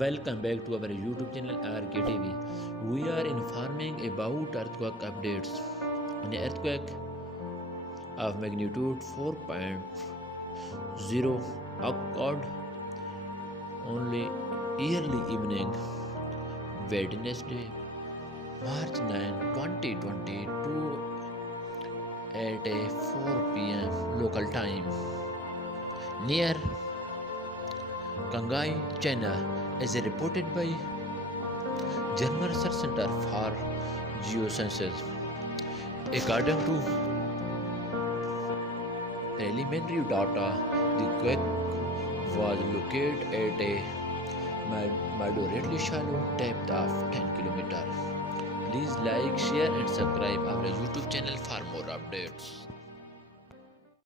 Welcome back to our YouTube channel RKTV. We are informing about earthquake updates. An earthquake of magnitude 4.0 occurred only early evening Wednesday, March 9, 2022 at 4 p.m. local time near Kangai, China, as reported by German Research Center for Geosciences. According to preliminary data, the quake was located at a moderately shallow depth of 10 km. Please like, share and subscribe our YouTube channel for more updates.